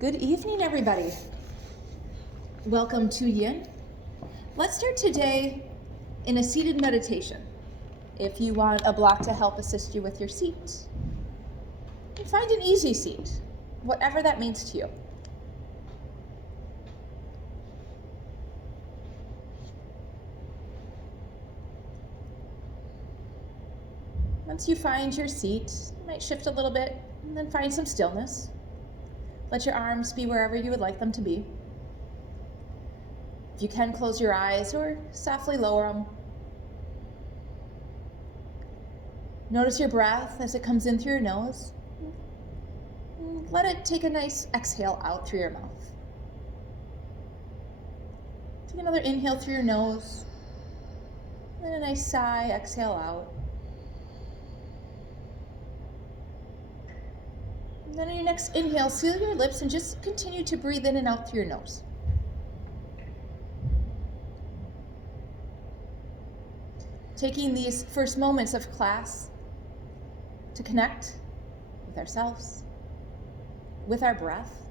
Good evening, everybody. Welcome to Yin. Let's start today in a seated meditation. If you want a block to help assist you with your seat, find an easy seat, whatever that means to you. Once you find your seat, you might shift a little bit and then find some stillness. Let your arms be wherever you would like them to be. If you can, close your eyes or softly lower them. Notice your breath as it comes in through your nose. Let it take a nice exhale out through your mouth. Take another inhale through your nose, and a nice sigh, exhale out. And then on your next inhale, seal your lips and just continue to breathe in and out through your nose. Taking these first moments of class to connect with ourselves, with our breath,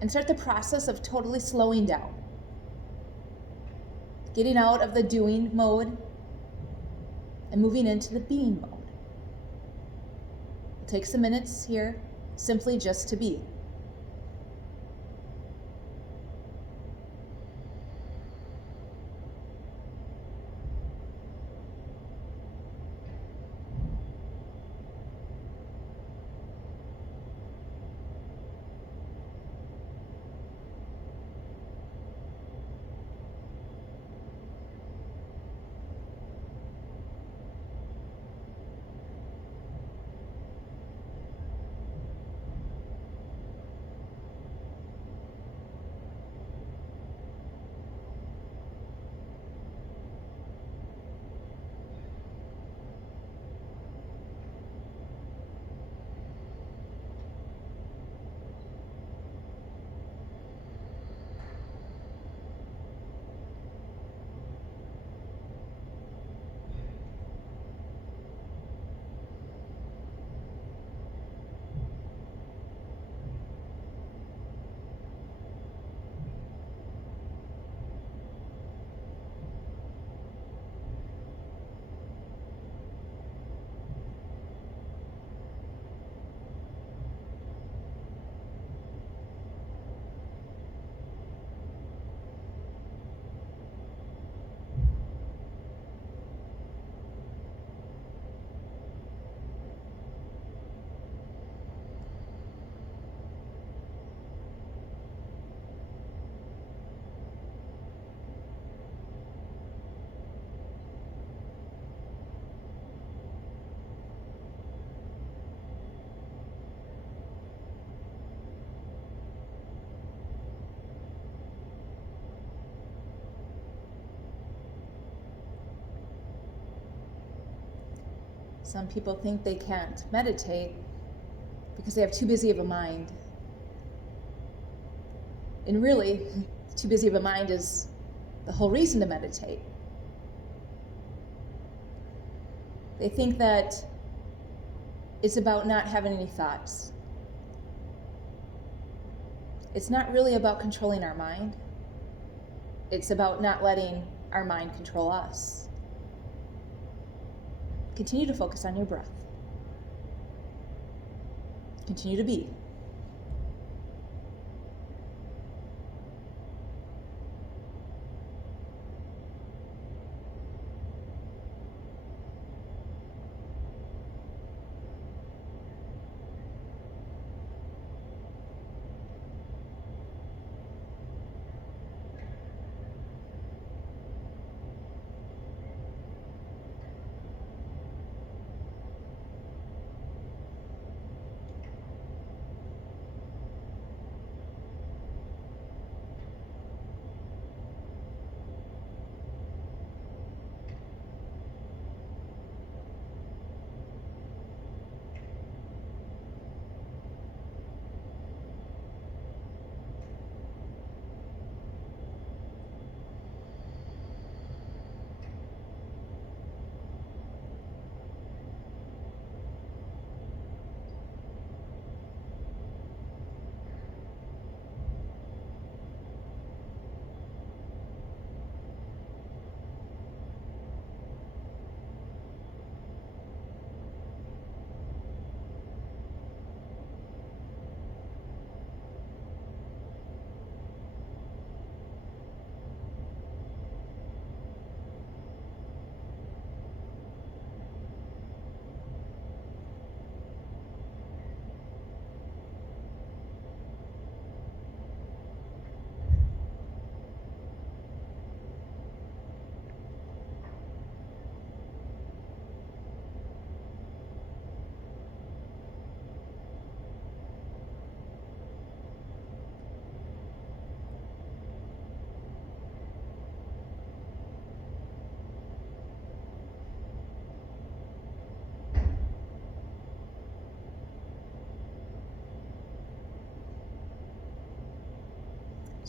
and start the process of totally slowing down. Getting out of the doing mode and moving into the being mode. We'll take some minutes here simply just to be. Some people think they can't meditate because they have too busy of a mind. And really, too busy of a mind is the whole reason to meditate. They think that it's about not having any thoughts. It's not really about controlling our mind. It's about not letting our mind control us. Continue to focus on your breath. Continue to be.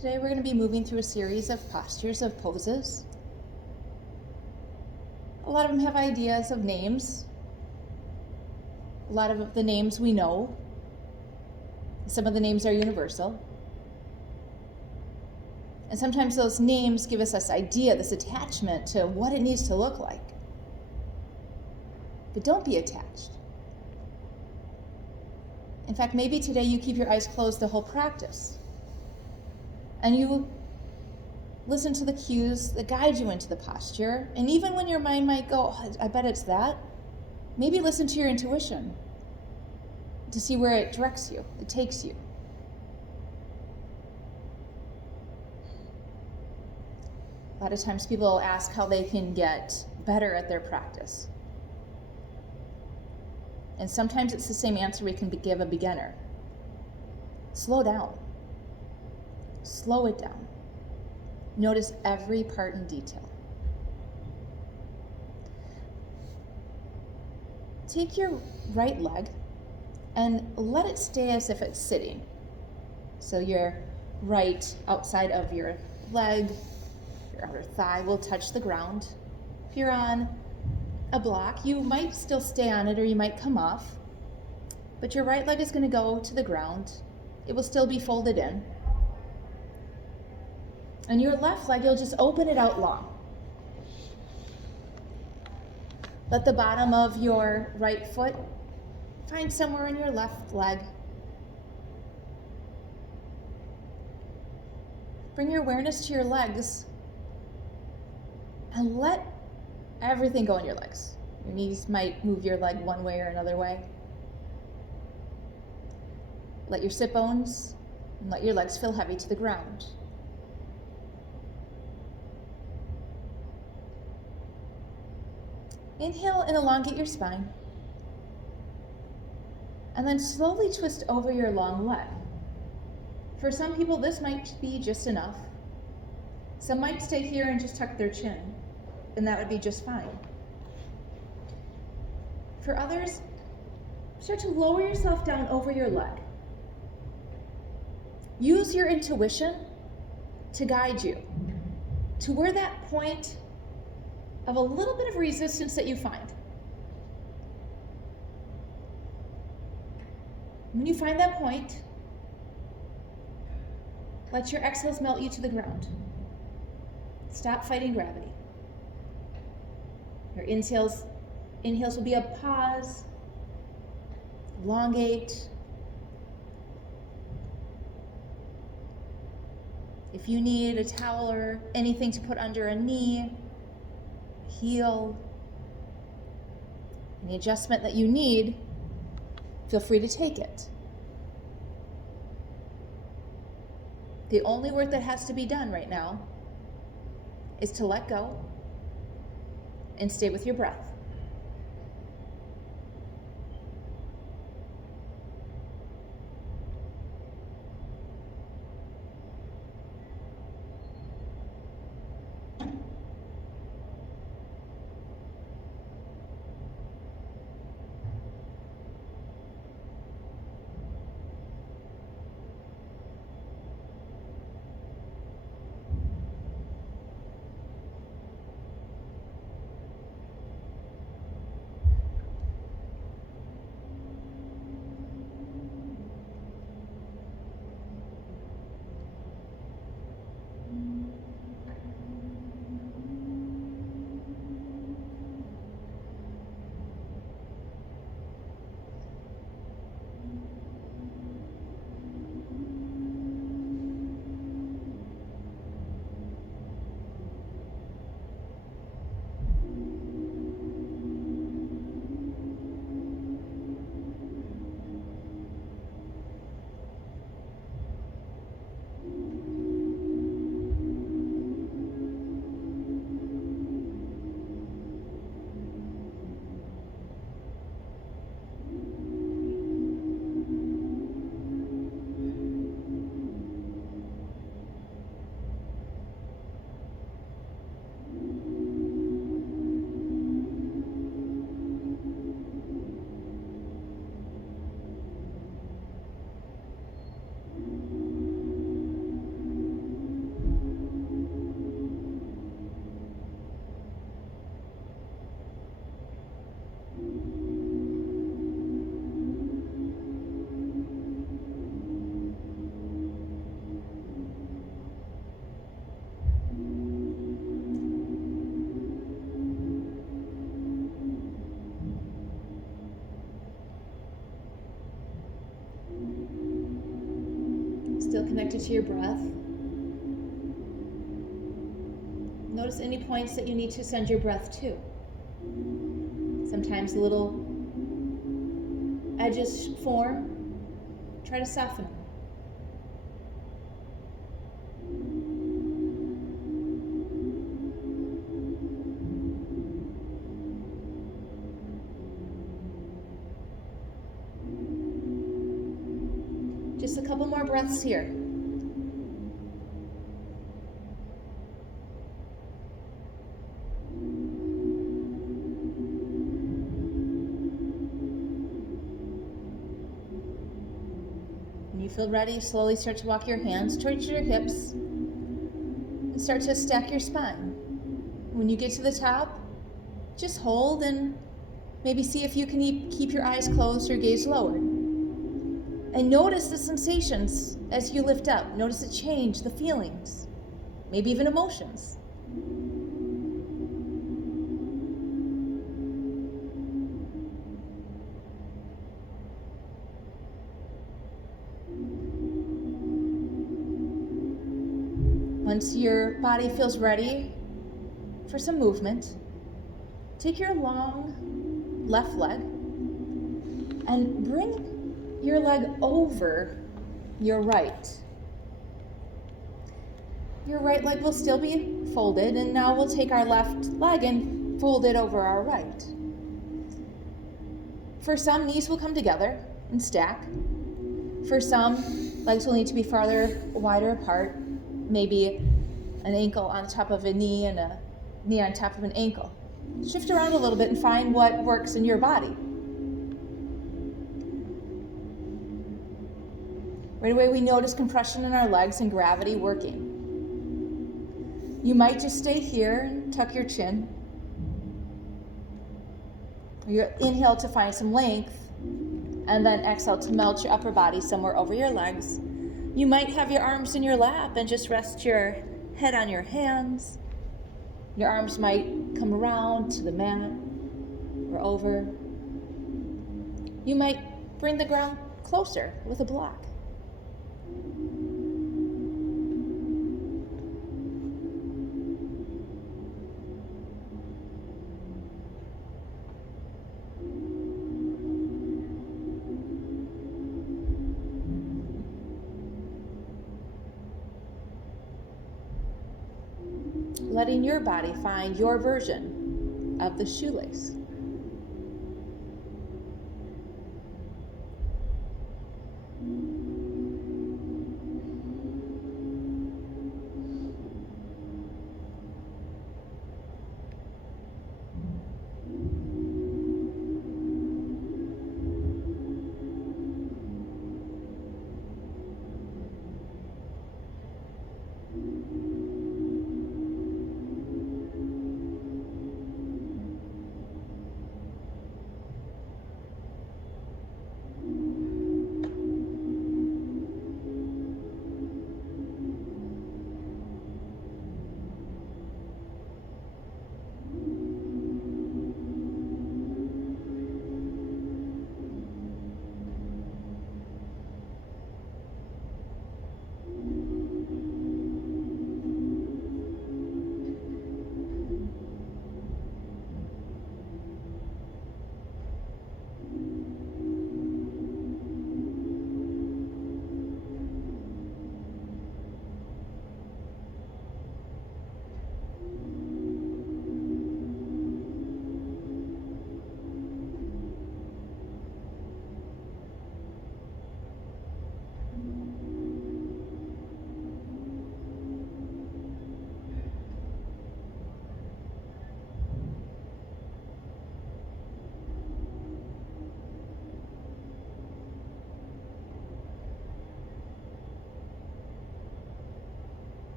Today we're going to be moving through a series of postures, of poses. A lot of them have ideas of names. A lot of the names we know. Some of the names are universal. And sometimes those names give us this idea, this attachment to what it needs to look like. But don't be attached. In fact, maybe today you keep your eyes closed the whole practice. And you listen to the cues that guide you into the posture. And even when your mind might go, oh, I bet it's that, maybe listen to your intuition to see where it directs you, it takes you. A lot of times people ask how they can get better at their practice. And sometimes it's the same answer we can give a beginner. Slow down. Slow it down. Notice every part in detail. Take your right leg and let it stay as if it's sitting. So your right outside of your leg, your outer thigh will touch the ground. If you're on a block, you might still stay on it or you might come off, but your right leg is going to go to the ground. It will still be folded in. And your left leg, you'll just open it out long. Let the bottom of your right foot find somewhere in your left leg. Bring your awareness to your legs and let everything go in your legs. Your knees might move your leg one way or another way. Let your sit bones and let your legs feel heavy to the ground. Inhale and elongate your spine. And then slowly twist over your long leg. For some people, this might be just enough. Some might stay here and just tuck their chin, and that would be just fine. For others, start to lower yourself down over your leg. Use your intuition to guide you to where that point of a little bit of resistance that you find. When you find that point, let your exhales melt you to the ground. Stop fighting gravity. Your inhales will be a pause, elongate. If you need a towel or anything to put under a knee, heel, any adjustment that you need, feel free to take it. The only work that has to be done right now is to let go and stay with your breath. Still connected to your breath. Notice any points that you need to send your breath to. Sometimes little edges form. Try to soften them. Just a couple more breaths here. When you feel ready, slowly start to walk your hands towards your hips and start to stack your spine. When you get to the top, just hold and maybe see if you can keep your eyes closed or gaze lowered. And notice the sensations as you lift up. Notice the change, the feelings, maybe even emotions. Once your body feels ready for some movement, take your long left leg and bring your leg over your right. Your right leg will still be folded, and now we'll take our left leg and fold it over our right. For some, knees will come together and stack. For some, legs will need to be farther, wider apart, maybe an ankle on top of a knee and a knee on top of an ankle. Shift around a little bit and find what works in your body. Right away, we notice compression in our legs and gravity working. You might just stay here and tuck your chin. Or you inhale to find some length, and then exhale to melt your upper body somewhere over your legs. You might have your arms in your lap and just rest your head on your hands. Your arms might come around to the mat or over. You might bring the ground closer with a block. Letting your body find your version of the shoelace.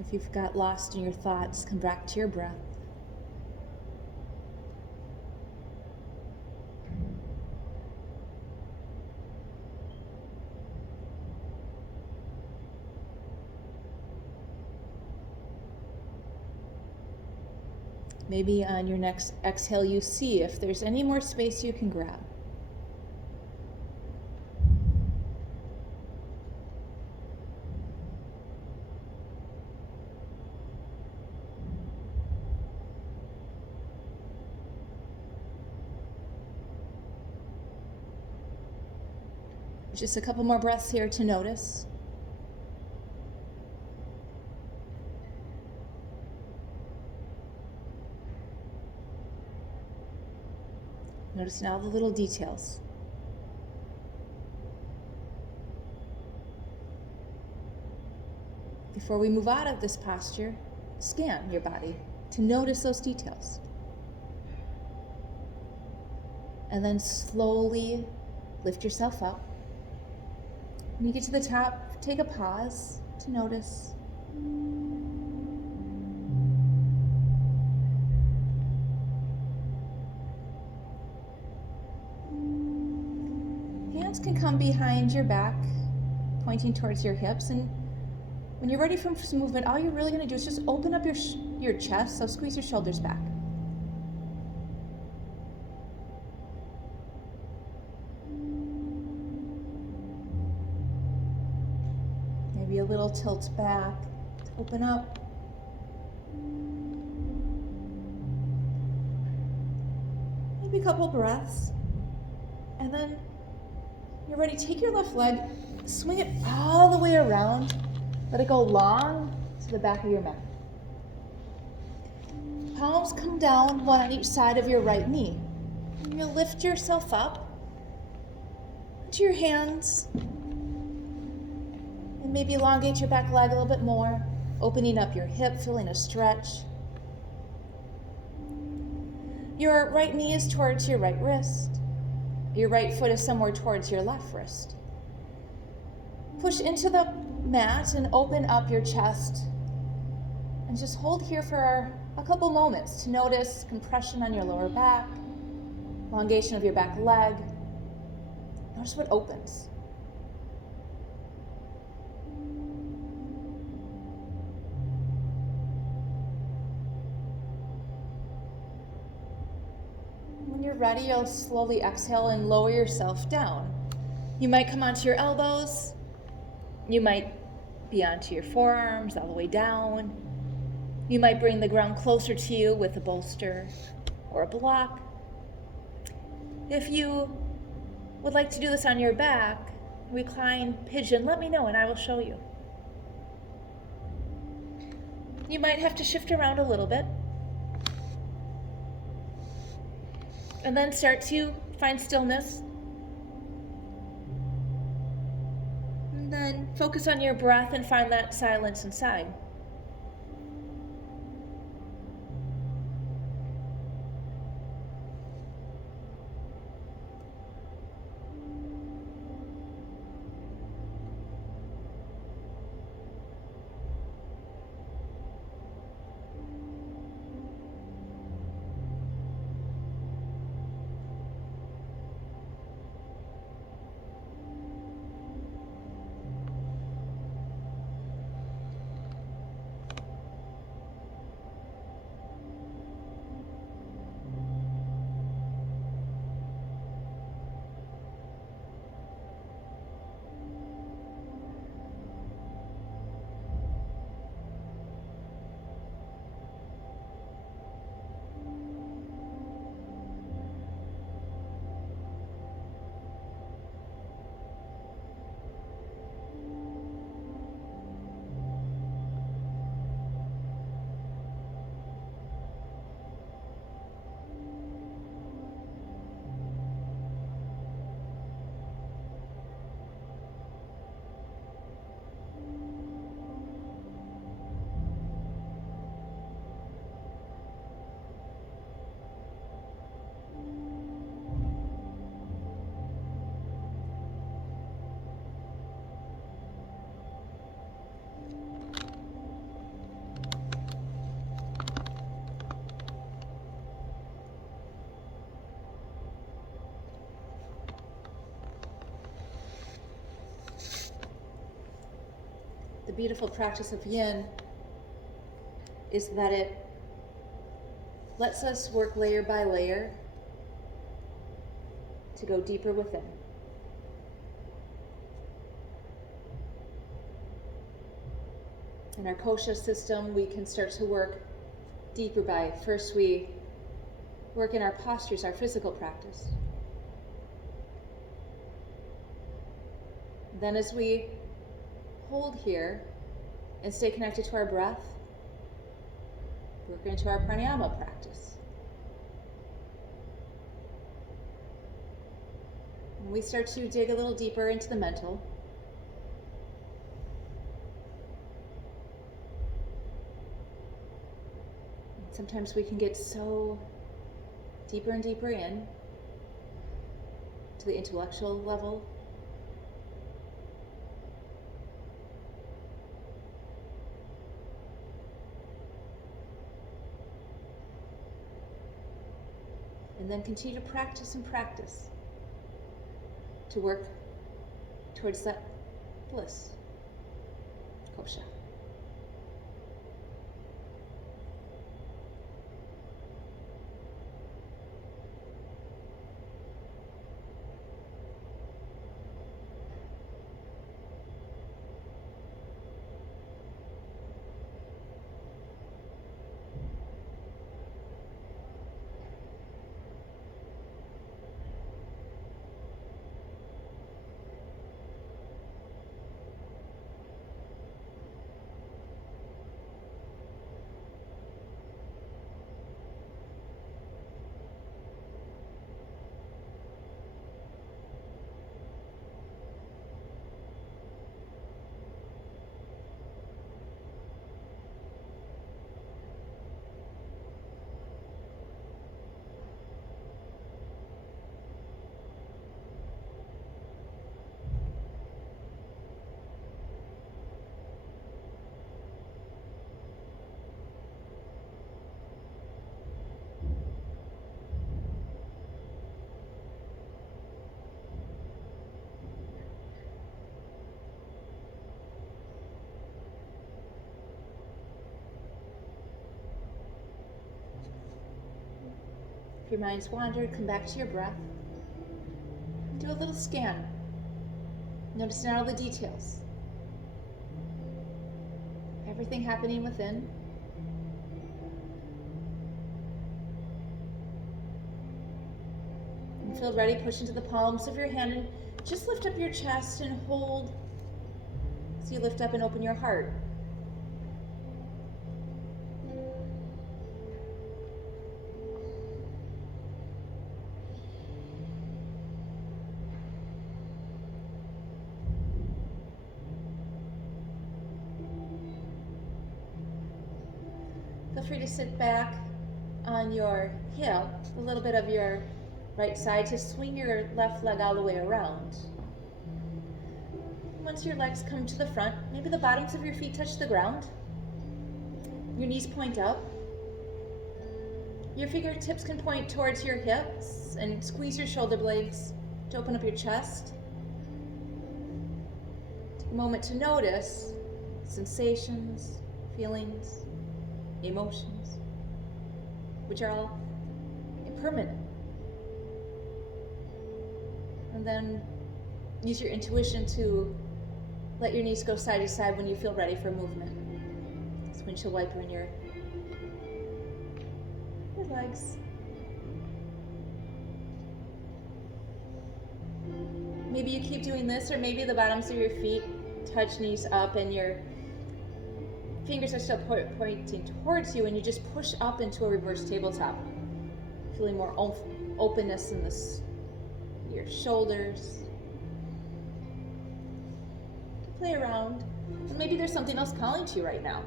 If you've got lost in your thoughts, come back to your breath. Maybe on your next exhale, you see if there's any more space you can grab. Just a couple more breaths here to notice. Notice now the little details. Before we move out of this posture, scan your body to notice those details. And then slowly lift yourself up. When you get to the top, take a pause to notice. Hands can come behind your back, pointing towards your hips. And when you're ready for some movement, all you're really going to do is just open up your chest, so squeeze your shoulders back. Maybe a little tilt back to open up. Maybe a couple breaths. And then you're ready, take your left leg, swing it all the way around. Let it go long to the back of your mat. Palms come down, one on each side of your right knee. And you'll lift yourself up into your hands. And maybe elongate your back leg a little bit more, opening up your hip, feeling a stretch. Your right knee is towards your right wrist. Your right foot is somewhere towards your left wrist. Push into the mat and open up your chest. And just hold here for a couple moments to notice compression on your lower back, elongation of your back leg. Notice what opens. When you're ready, you'll slowly exhale and lower yourself down. You might come onto your elbows. You might be onto your forearms all the way down. You might bring the ground closer to you with a bolster or a block. If you would like to do this on your back, recline pigeon, let me know and I will show you. You might have to shift around a little bit. And then start to find stillness. And then focus on your breath and find that silence inside. The beautiful practice of yin is that it lets us work layer by layer to go deeper within. In our kosha system, we can start to work deeper by first we work in our postures, our physical practice. Then as we hold here and stay connected to our breath, work into our pranayama practice. And we start to dig a little deeper into the mental. Sometimes we can get so deeper and deeper in to the intellectual level. And then continue to practice and practice to work towards that bliss, kosha. If your mind's wandered, come back to your breath. Do a little scan. Noticing all the details. Everything happening within. And feel ready, push into the palms of your hand and just lift up your chest and hold. So you lift up and open your heart. Feel free to sit back on your hip, a little bit of your right side, to swing your left leg all the way around. Once your legs come to the front, maybe the bottoms of your feet touch the ground. Your knees point up. Your fingertips can point towards your hips and squeeze your shoulder blades to open up your chest. Take a moment to notice sensations, feelings, emotions, which are all impermanent. And then use your intuition to let your knees go side to side when you feel ready for movement. This windshield wiper in your legs. Maybe you keep doing this, or maybe the bottoms of your feet touch knees up and your fingers are still pointing towards you, and you just push up into a reverse tabletop, feeling more openness in your shoulders. Play around. Or maybe there's something else calling to you right now.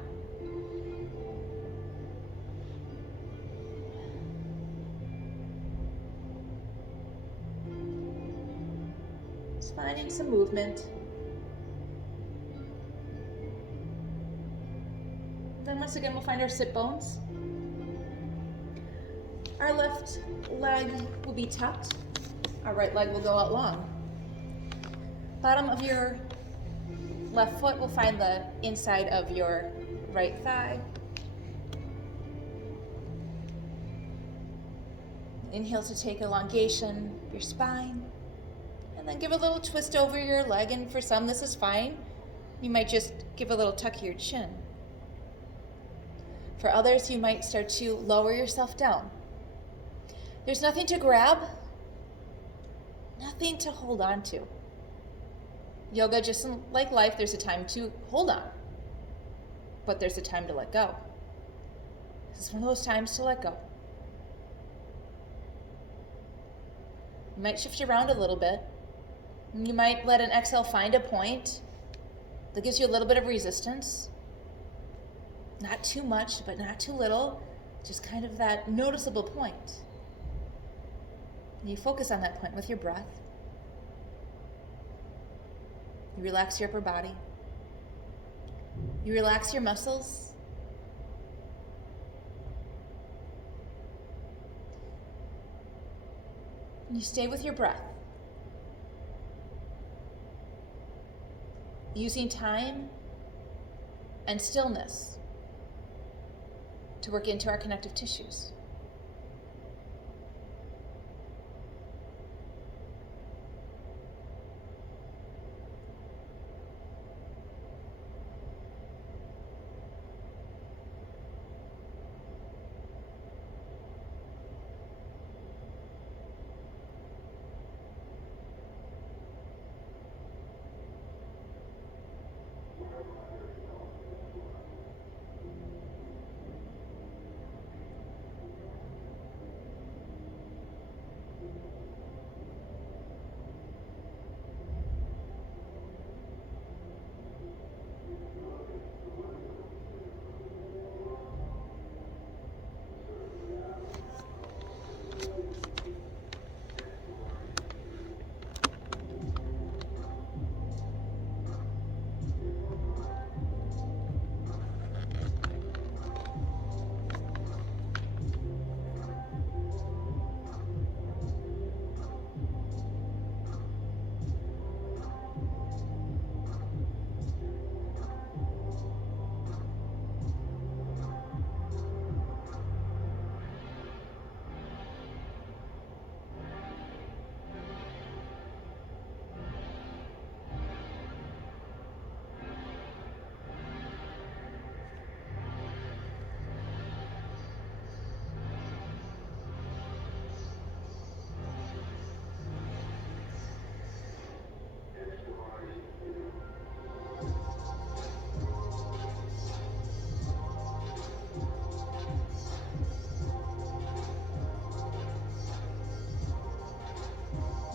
Just finding some movement. Then once again, we'll find our sit bones. Our left leg will be tucked. Our right leg will go out long. Bottom of your left foot will find the inside of your right thigh. Inhale to take elongation of your spine. And then give a little twist over your leg, and for some this is fine. You might just give a little tuck of your chin. For others, you might start to lower yourself down. There's nothing to grab, nothing to hold on to. Yoga, just like life, there's a time to hold on, but there's a time to let go. This is one of those times to let go. You might shift around a little bit. You might let an exhale find a point that gives you a little bit of resistance. Not too much, but not too little. Just kind of that noticeable point. And you focus on that point with your breath. You relax your upper body. You relax your muscles. And you stay with your breath. Using time and stillness to work into our connective tissues.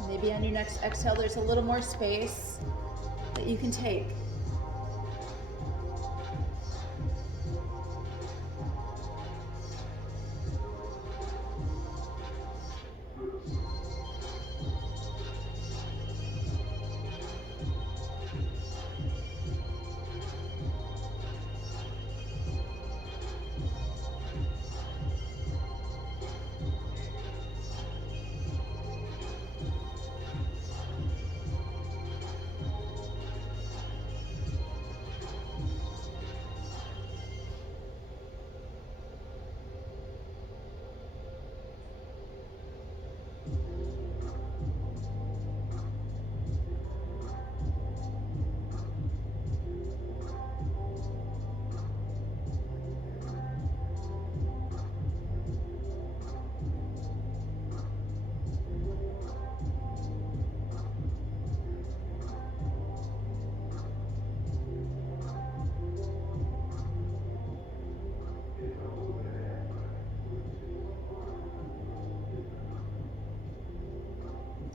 Maybe on your next exhale, there's a little more space that you can take.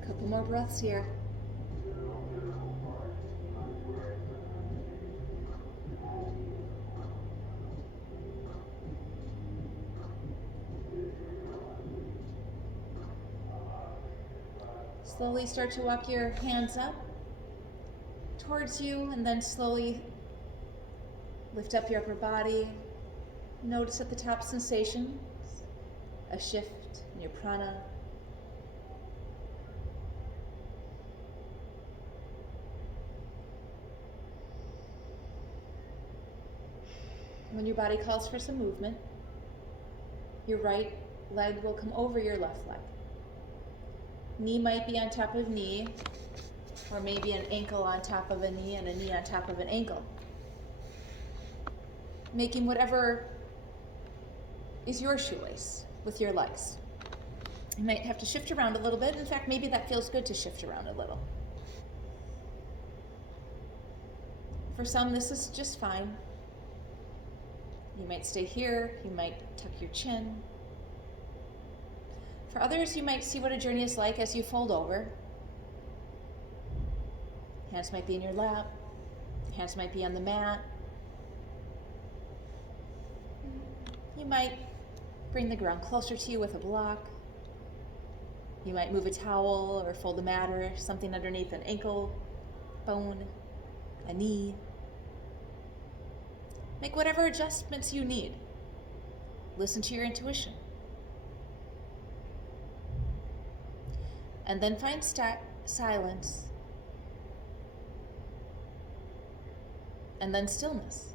Couple more breaths here. Slowly start to walk your hands up towards you, and then slowly lift up your upper body. Notice at the top sensations, a shift in your prana. When your body calls for some movement, your right leg will come over your left leg. Knee might be on top of knee, or maybe an ankle on top of a knee and a knee on top of an ankle. Making whatever is your shoelace with your legs. You might have to shift around a little bit. In fact, maybe that feels good to shift around a little. For some, this is just fine. You might stay here, you might tuck your chin. For others, you might see what a journey is like as you fold over. Hands might be in your lap, hands might be on the mat. You might bring the ground closer to you with a block. You might move a towel or fold a mat or something underneath an ankle, bone, a knee. Make whatever adjustments you need. Listen to your intuition. And then find silence. And then stillness.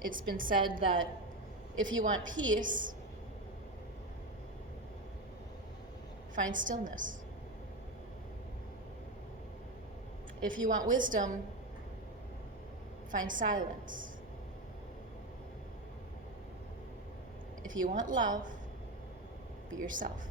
It's been said that if you want peace, find stillness. If you want wisdom, find silence. If you want love, be yourself.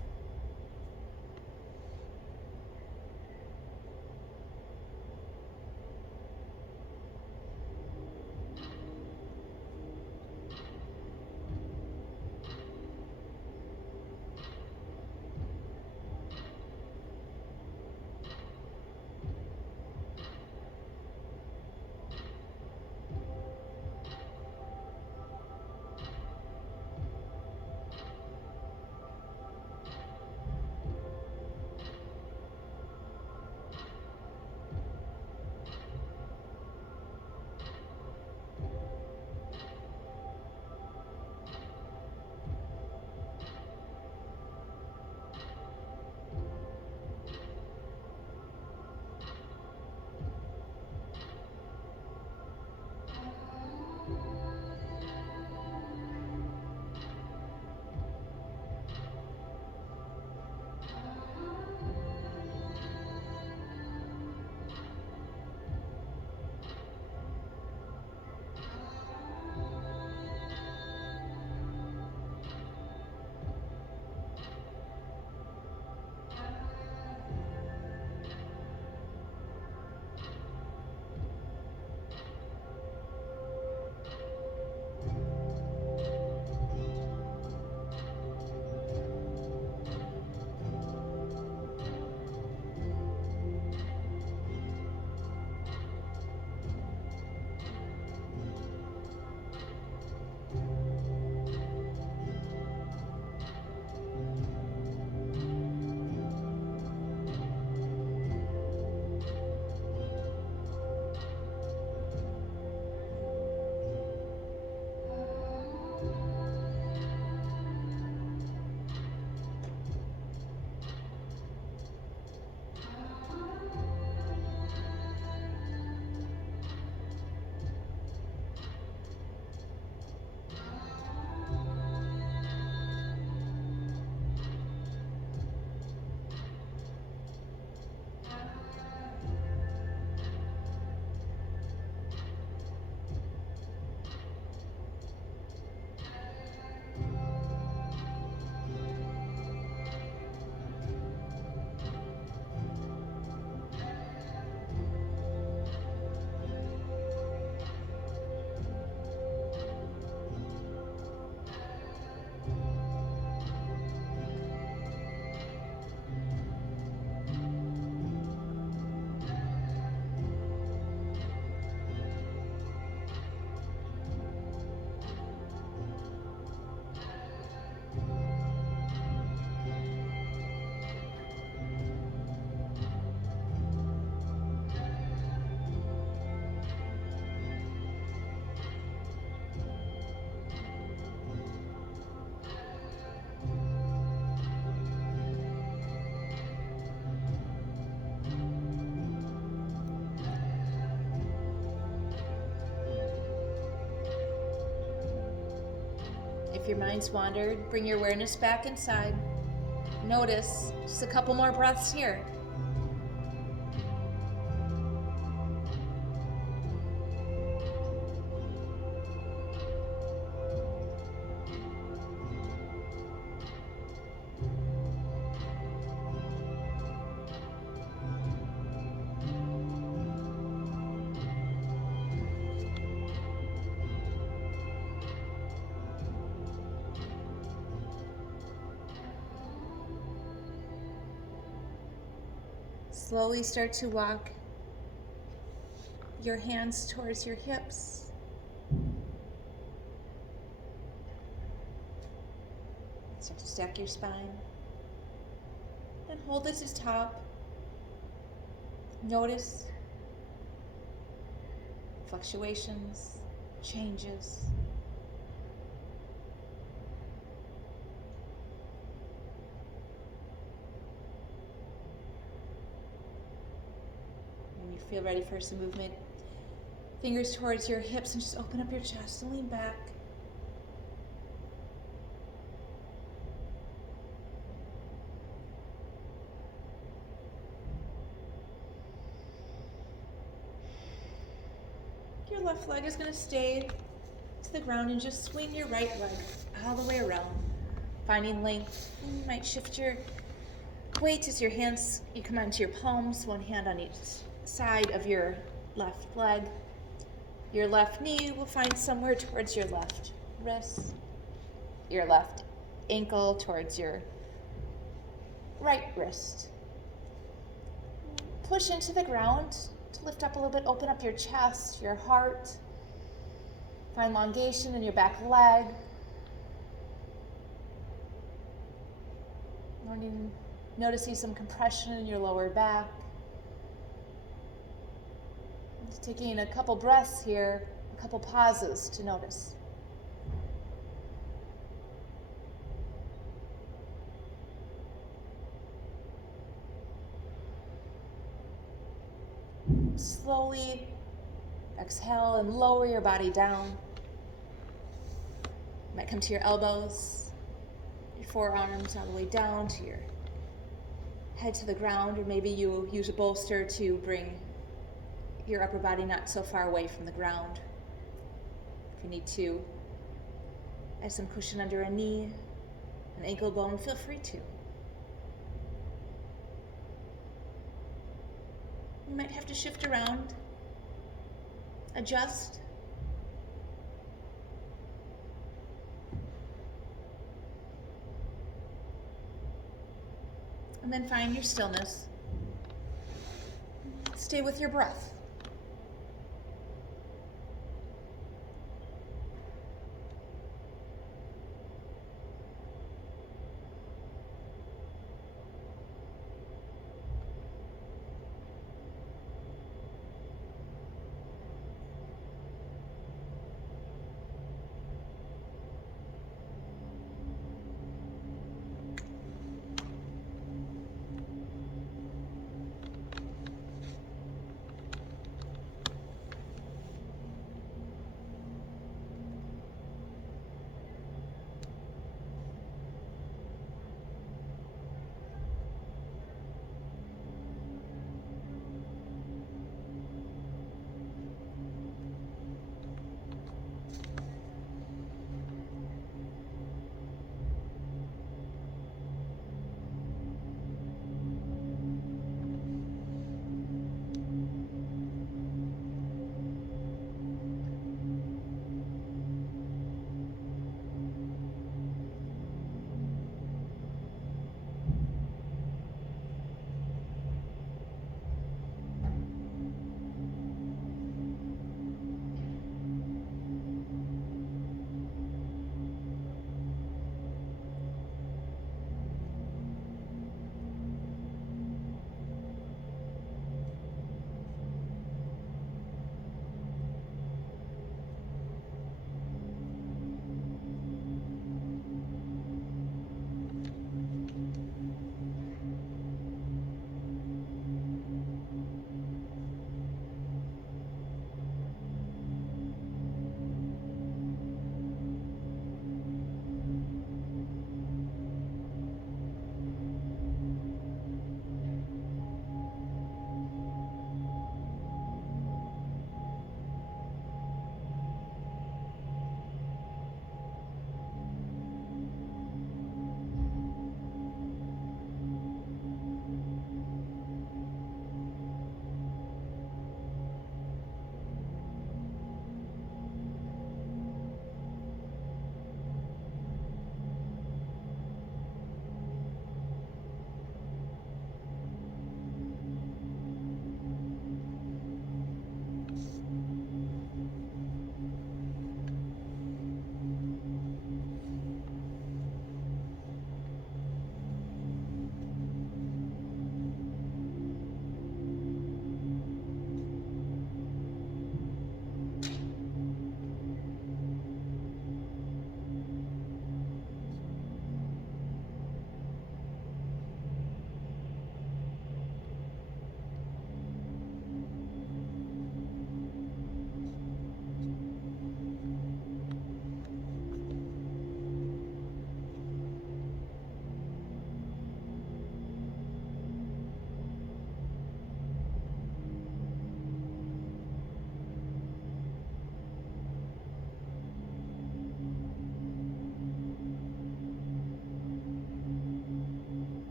If your mind's wandered, bring your awareness back inside. Notice just a couple more breaths here. Slowly start to walk your hands towards your hips. Start to stack your spine. Then hold it to top. Notice fluctuations, changes. When you feel ready for some movement, fingers towards your hips and just open up your chest and lean back. Your left leg is going to stay to the ground and just swing your right leg all the way around, finding length. And you might shift your weight as your hands, you come onto your palms, one hand on each side of your left leg. Your left knee will find somewhere towards your left wrist, your left ankle towards your right wrist. Push into the ground to lift up a little bit, open up your chest, your heart. Find elongation in your back leg. Noticing some compression in your lower back. Just taking a couple breaths here, a couple pauses to notice. Slowly exhale and lower your body down. You might come to your elbows, your forearms all the way down to your head to the ground, or maybe you use a bolster to bring your upper body not so far away from the ground. If you need to add some cushion under a knee, an ankle bone, feel free to. You might have to shift around, adjust. And then find your stillness. Stay with your breath.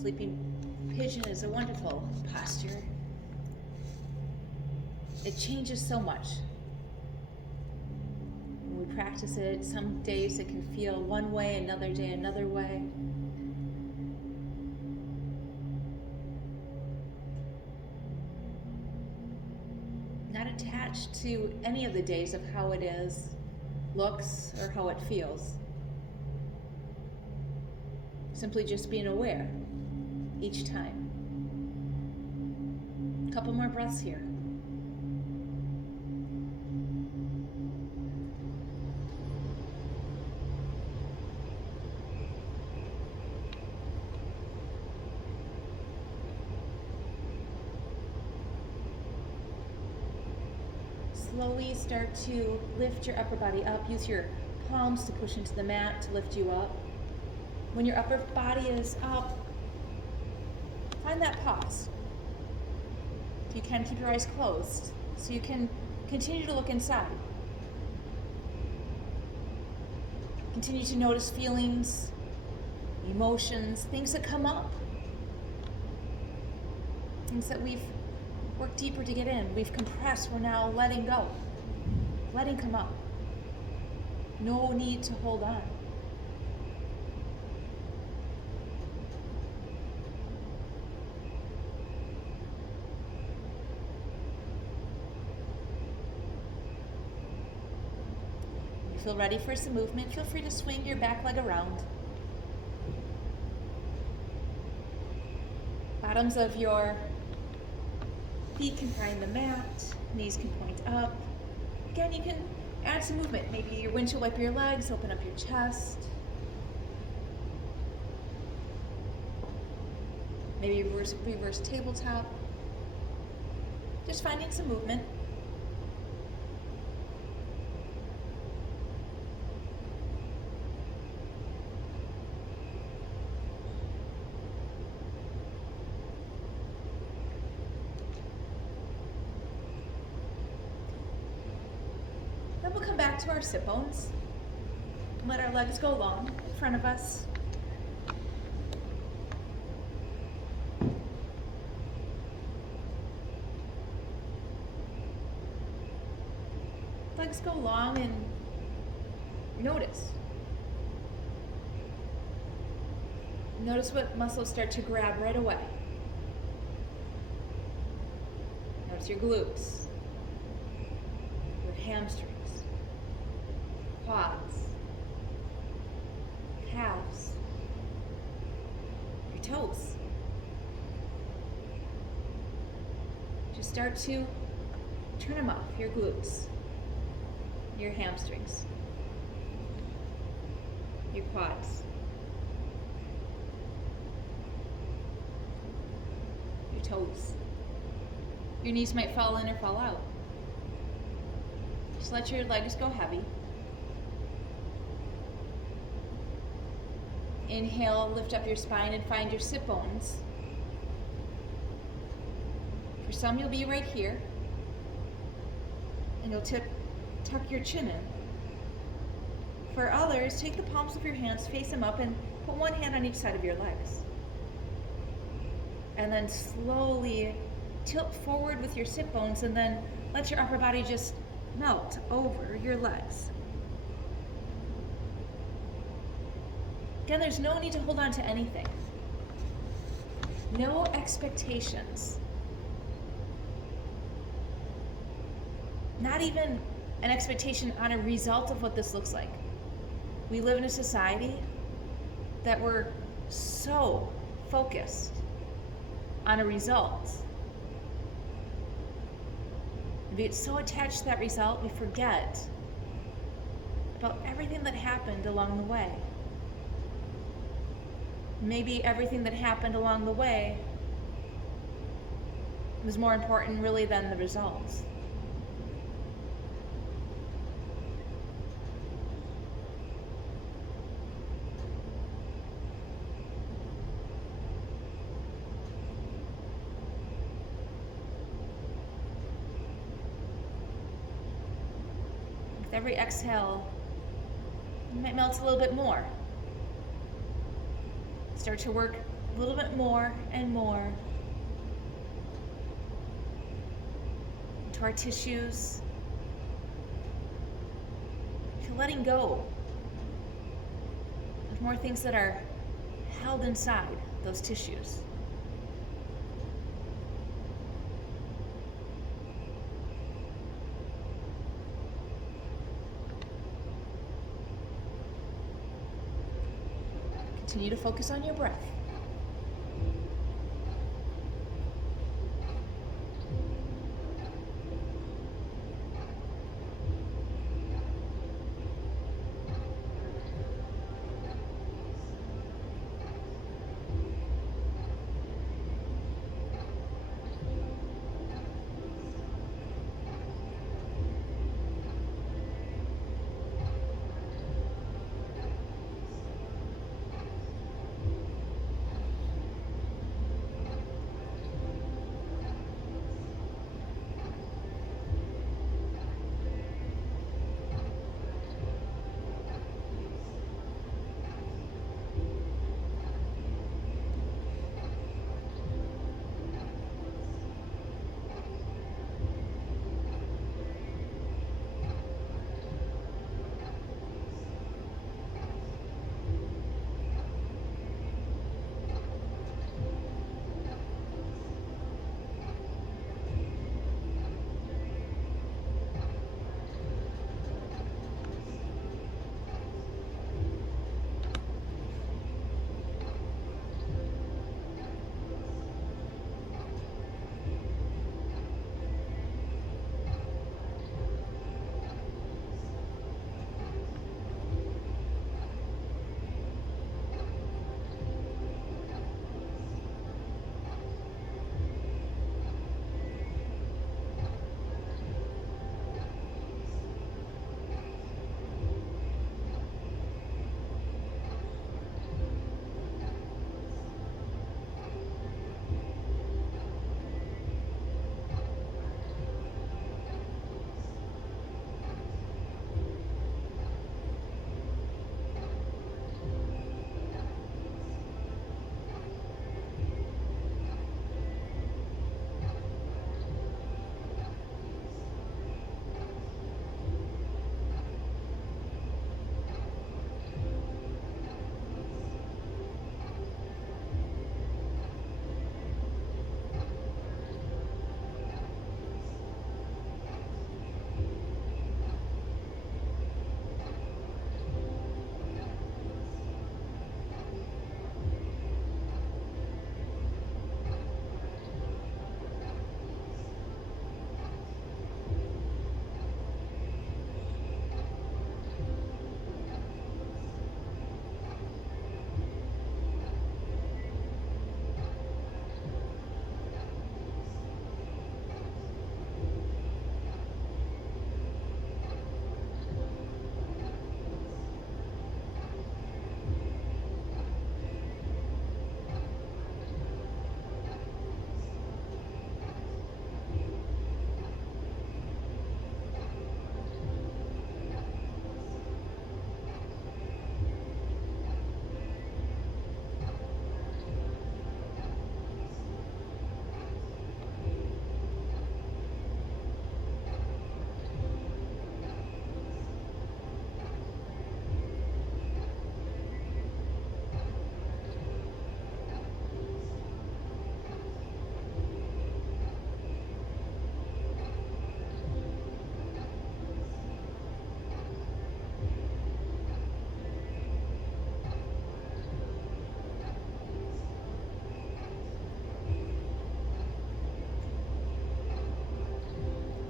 Sleeping pigeon is a wonderful posture. It changes so much. When we practice it, some days it can feel one way, another day another way. Not attached to any of the days of how it is, looks, or how it feels. Simply just being aware each time. A couple more breaths here. Slowly start to lift your upper body up. Use your palms to push into the mat to lift you up. When your upper body is up, find that pause. If you can, keep your eyes closed so you can continue to look inside. Continue to notice feelings, emotions, things that come up. Things that we've worked deeper to get in. We've compressed, we're now letting go. Letting come up. No need to hold on. If you feel ready for some movement, feel free to swing your back leg around. Bottoms of your feet can find the mat, knees can point up. Again, you can add some movement. Maybe your windshield wiper your legs, open up your chest. Maybe reverse tabletop. Just finding some movement. Then we'll come back to our sit bones. Let our legs go long in front of us. Legs go long and notice. Notice what muscles start to grab right away. Notice your glutes, your hamstrings, quads, calves, your toes. Just start to turn them off, your glutes, your hamstrings, your quads, your toes. Your knees might fall in or fall out. Just let your legs go heavy. Inhale, lift up your spine and find your sit bones. For some, you'll be right here. And you'll tuck your chin in. For others, take the palms of your hands, face them up, and put one hand on each side of your legs. And then slowly tilt forward with your sit bones, and then let your upper body just melt over your legs. Again, there's no need to hold on to anything. No expectations. Not even an expectation on a result of what this looks like. We live in a society that we're so focused on a result. We get so attached to that result, we forget about everything that happened along the way. Maybe everything that happened along the way was more important really than the results. With every exhale, you might melt a little bit more. Start to work A little bit more and more into our tissues, to letting go of more things that are held inside those tissues. Continue to focus on your breath.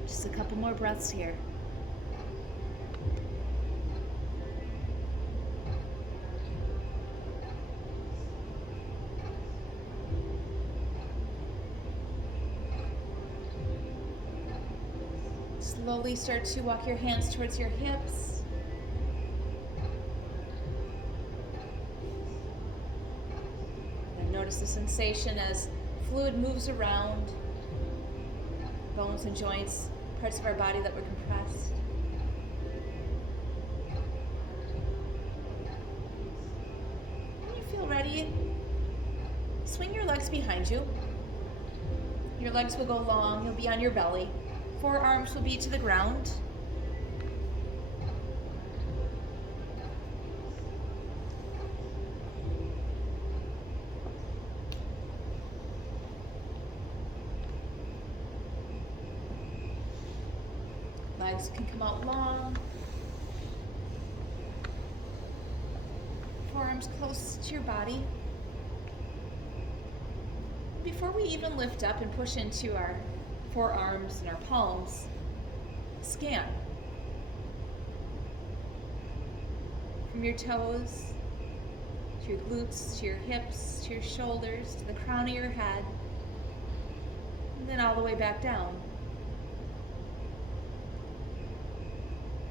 Just a couple more breaths here. Slowly start to walk your hands towards your hips. And notice the sensation as fluid moves around bones and joints, parts of our body that were compressed. When you feel ready, swing your legs behind you. Your legs will go long, you'll be on your belly. Forearms will be to the ground. Legs can come out long. Forearms close to your body. Before we even lift up and push into our forearms and our palms, scan. From your toes, to your glutes, to your hips, to your shoulders, to the crown of your head, and then all the way back down.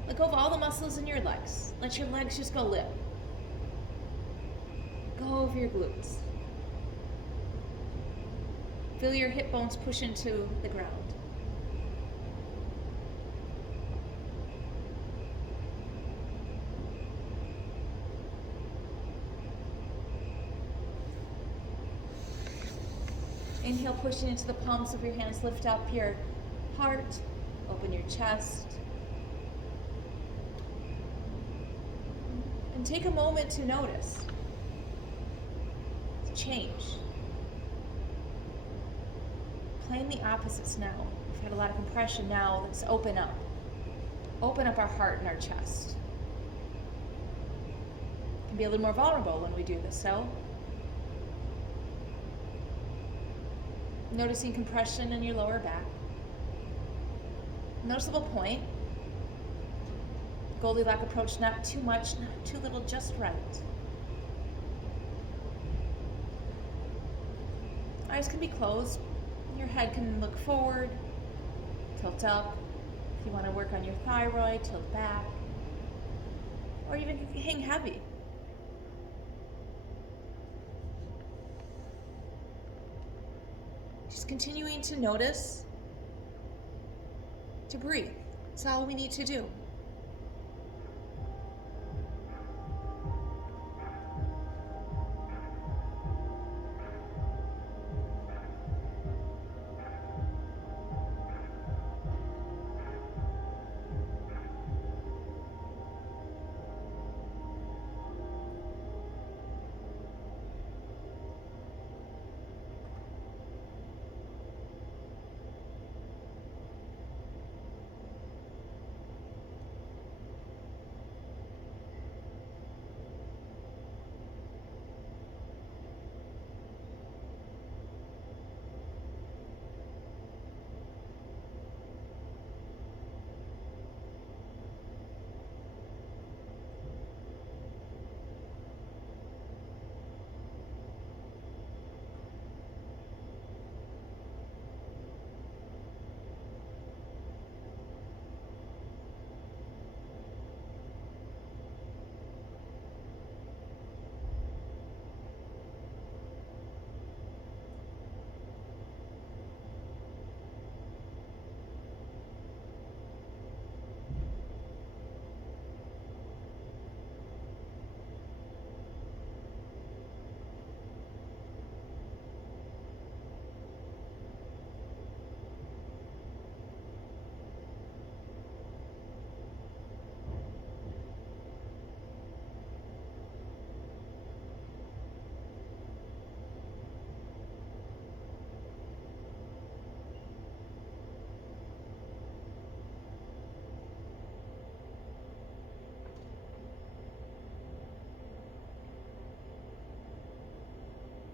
Let go of all the muscles in your legs. Let your legs just go limp. Go over your glutes. Feel your hip bones push into the ground. Inhale, pushing into the palms of your hands. Lift up your heart. Open your chest. And take a moment to notice. Change. Playing the opposites now. We've had a lot of compression now. Let's open up. Open up our heart and our chest. Can be a little more vulnerable when we do this, so noticing compression in your lower back. Noticeable point. Goldilocks approach, not too much, not too little, just right. Eyes can be closed. Your head can look forward, tilt up. If you want to work on your thyroid, tilt back. Or even hang heavy. Just continuing to notice, to breathe. That's all we need to do.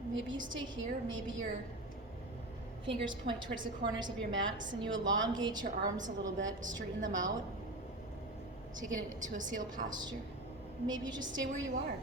Maybe you stay here, maybe your fingers point towards the corners of your mats and you elongate your arms a little bit, straighten them out, taking it to a seal posture. Maybe you just stay where you are.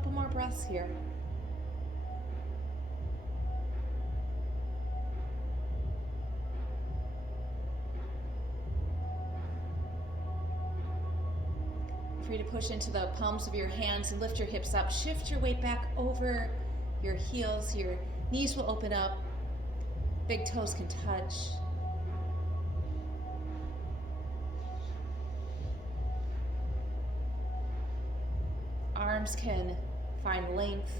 couple more breaths here. Free to push into the palms of your hands and lift your hips up. Shift your weight back over your heels. Your knees will open up. Big toes can touch. Arms can find length.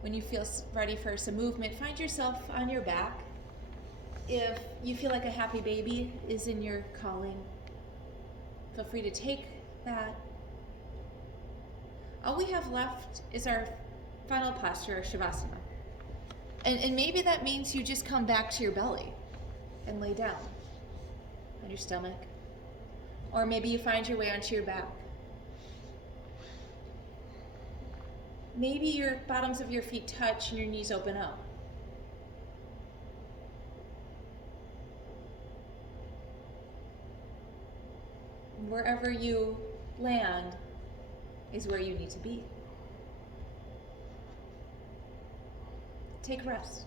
When you feel ready for some movement, find yourself on your back. If you feel like a happy baby is in your calling, feel free to take that. All we have left is our final posture, Shavasana. And maybe that means you just come back to your belly and lay down on your stomach. Or maybe you find your way onto your back. Maybe your bottoms of your feet touch and your knees open up. Wherever you land is where you need to be. Take rest.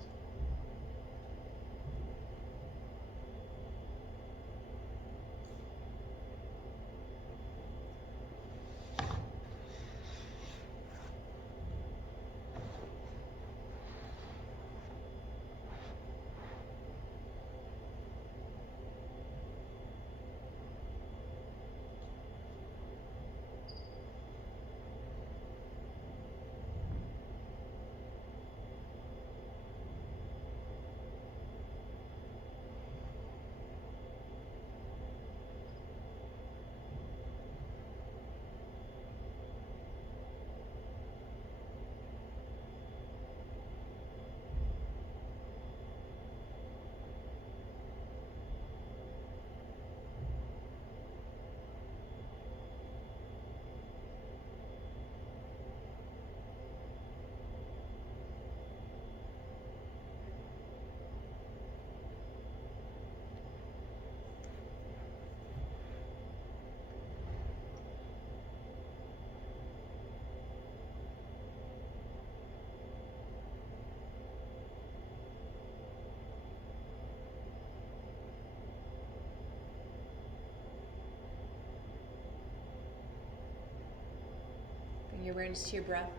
Bring your awareness to your breath.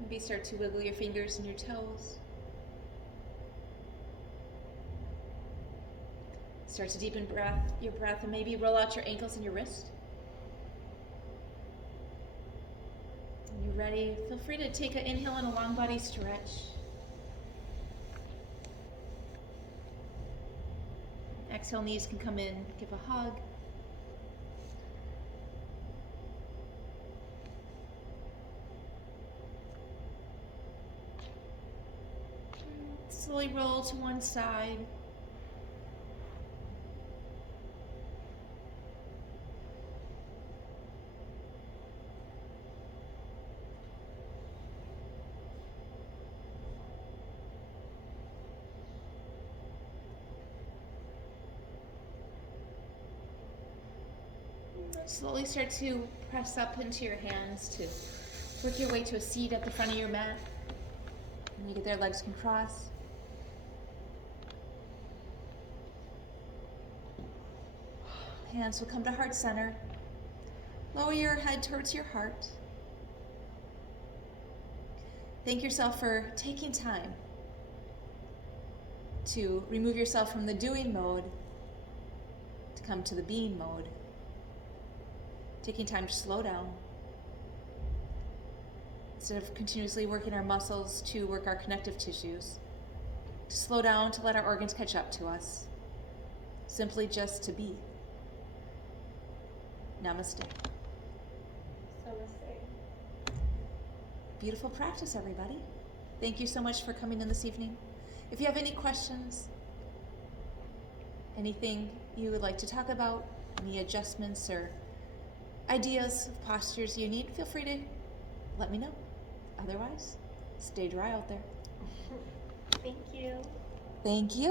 Maybe start to wiggle your fingers and your toes. Start to deepen your breath, and maybe roll out your ankles and your wrist. When you're ready, feel free to take an inhale and a long body stretch. Exhale, knees can come in, give a hug. Slowly roll to one side. Slowly start to press up into your hands to work your way to a seat at the front of your mat. When you get there, legs can cross. Hands will come to heart center. Lower your head towards your heart. Thank yourself for taking time to remove yourself from the doing mode to come to the being mode. Taking time to slow down. Instead of continuously working our muscles to work our connective tissues. To slow down, to let our organs catch up to us. Simply just to be. Namaste. Namaste. Beautiful practice, everybody. Thank you so much for coming in this evening. If you have any questions, anything you would like to talk about, any adjustments or ideas of postures you need, feel free to let me know. Otherwise, stay dry out there. Thank you. Thank you.